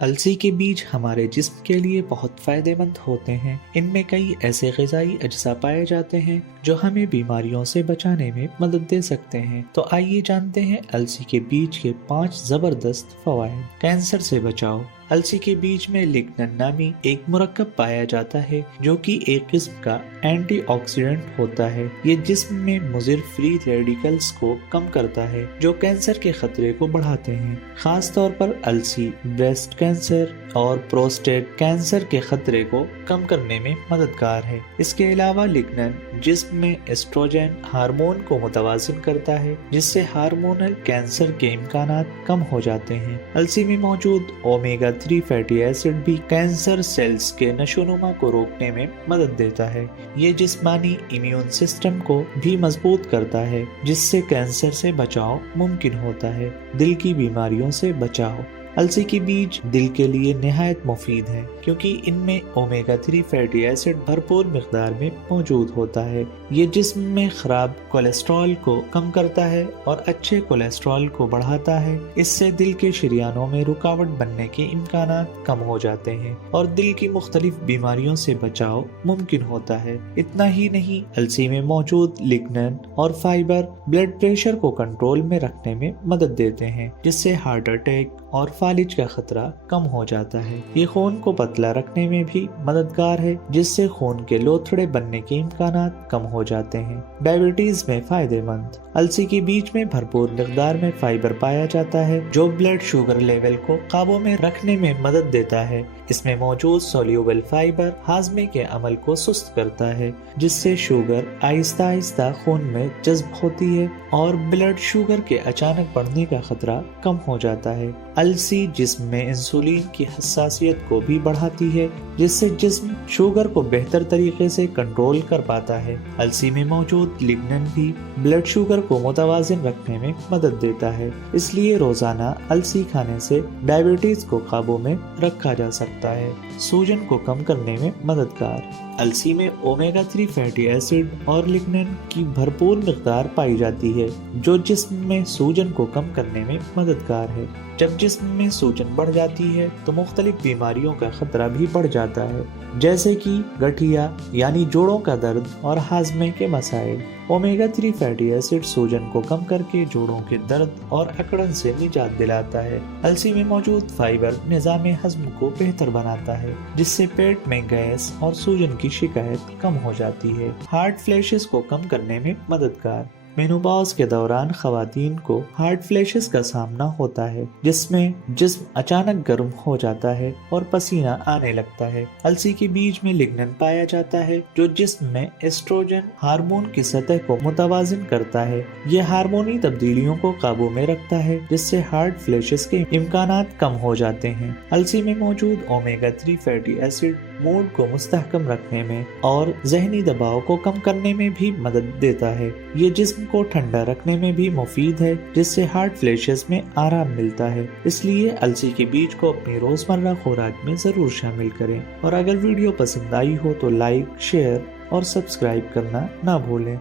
अलसी के बीज हमारे जिस्म के लिए बहुत फायदेमंद होते हैं। इनमें कई ऐसे ग़िज़ाई अज्जा पाए जाते हैं जो हमें बीमारियों से बचाने में मदद दे सकते हैं। तो आइए जानते हैं अलसी के बीज के 5 ज़बरदस्त फ़वाइद। कैंसर से बचाव। अलसी के बीज में लिग्नन नामी एक मुरक्कब पाया जाता है जो कि एक किस्म का एंटीऑक्सीडेंट होता है। ये जिस्म में मुज़िर फ्री रेडिकल्स को कम करता है जो कैंसर के खतरे को बढ़ाते हैं। खास तौर पर अलसी ब्रेस्ट कैंसर और प्रोस्टेट कैंसर के खतरे को कम करने में मददगार है। इसके अलावा लिग्नन जिस्म में एस्ट्रोजन हार्मोन को मुतवाज़िन करता है जिससे हार्मोनल कैंसर के इम्कानात कम हो जाते हैं। अलसी में मौजूद ओमेगा 3 फैटी एसिड भी कैंसर सेल्स के नशोनुमा को रोकने में मदद देता है। ये जिस्मानी इम्यून सिस्टम को भी मजबूत करता है जिससे कैंसर से बचाव मुमकिन होता है। दिल की बीमारियों से बचाव। अलसी के बीज दिल के लिए निहायत मुफीद हैं क्योंकि इनमें ओमेगा 3 फैटी एसिड भरपूर मिकदार में मौजूद होता है। ये जिस्म में खराब कोलेस्ट्रॉल को कम करता है और अच्छे कोलेस्ट्रॉल को बढ़ाता है। इससे दिल के शरियानों में रुकावट बनने के इम्कानात कम हो जाते हैं और दिल की मुख्तलिफ बीमारियों से बचाव मुमकिन होता है। इतना ही नहीं, अलसी में मौजूद लिग्नन और फाइबर ब्लड प्रेशर को कंट्रोल में रखने में मदद देते हैं जिससे हार्ट अटैक और फालिज का खतरा कम हो जाता है। ये खून को पतला रखने में भी मददगार है जिससे खून के लोथड़े बनने के इम्कानात कम हो जाते हैं। डायबिटीज में फायदेमंद। अलसी के बीज में भरपूर मिकदार में फाइबर पाया जाता है जो ब्लड शुगर लेवल को काबू में रखने में मदद देता है। इसमें मौजूद सोल्यूबल फाइबर हाजमे के अमल को सुस्त करता है जिससे शुगर आहिस्ता आहिस्ता खून में जज्ब होती है और ब्लड शुगर के अचानक बढ़ने का खतरा कम हो जाता है। अलसी जिस्म में इंसुलिन की हसासियत को भी बढ़ाती है जिससे जिस्म शुगर को बेहतर तरीके से कंट्रोल कर पाता है। अलसी में मौजूद लिग्नन भी ब्लड शुगर को मुतवाज़िन रखने में मदद देता है, इसलिए रोजाना अलसी खाने से डायबिटीज को काबू में रखा जा सकता है। सूजन को कम करने में मददगार। अलसी में ओमेगा 3 फैटी एसिड और लिग्नन की भरपूर मिकदार पाई जाती है जो जिस्म में सूजन को कम करने में मददगार है। जब जिस्म में सूजन बढ़ जाती है तो मुख्तलिफ बीमारियों का खतरा भी बढ़ जाता है जैसे कि गठिया यानी जोड़ों का दर्द और हाजमे के मसाइल। ओमेगा 3 फैटी एसिड सूजन को कम करके जोड़ों के दर्द और अकड़न से निजात दिलाता है। अलसी में मौजूद फाइबर निज़ाम हज़्म को बेहतर बनाता है जिससे पेट में गैस और सूजन की शिकायत कम हो जाती है। हार्ट फ्लैशेस को कम करने में मददगार। मेनोपॉज के दौरान खवातीन को हार्ट फ्लैशेस का सामना होता है जिसमें जिस्म अचानक गर्म हो जाता है और पसीना आने लगता है। अलसी के बीज में लिग्नन पाया जाता है जो जिस्म में एस्ट्रोजन हार्मोन की सतह को मुतवाज़िन करता है। ये हार्मोनी तब्दीलियों को काबू में रखता है जिससे हार्ट फ्लैशेस के इम्कानात कम हो जाते हैं। अलसी में मौजूद ओमेगा 3 फैटी एसिड मूड को मुस्तहकम रखने में और जहनी दबाव को कम करने में भी मदद देता है। ये जिस्म को ठंडा रखने में भी मुफीद है जिससे हार्ट फ्लैशेस में आराम मिलता है। इसलिए अलसी के बीज को अपनी रोजमर्रा खुराक में जरूर शामिल करें और अगर वीडियो पसंद आई हो तो लाइक, शेयर और सब्सक्राइब करना ना भूलें।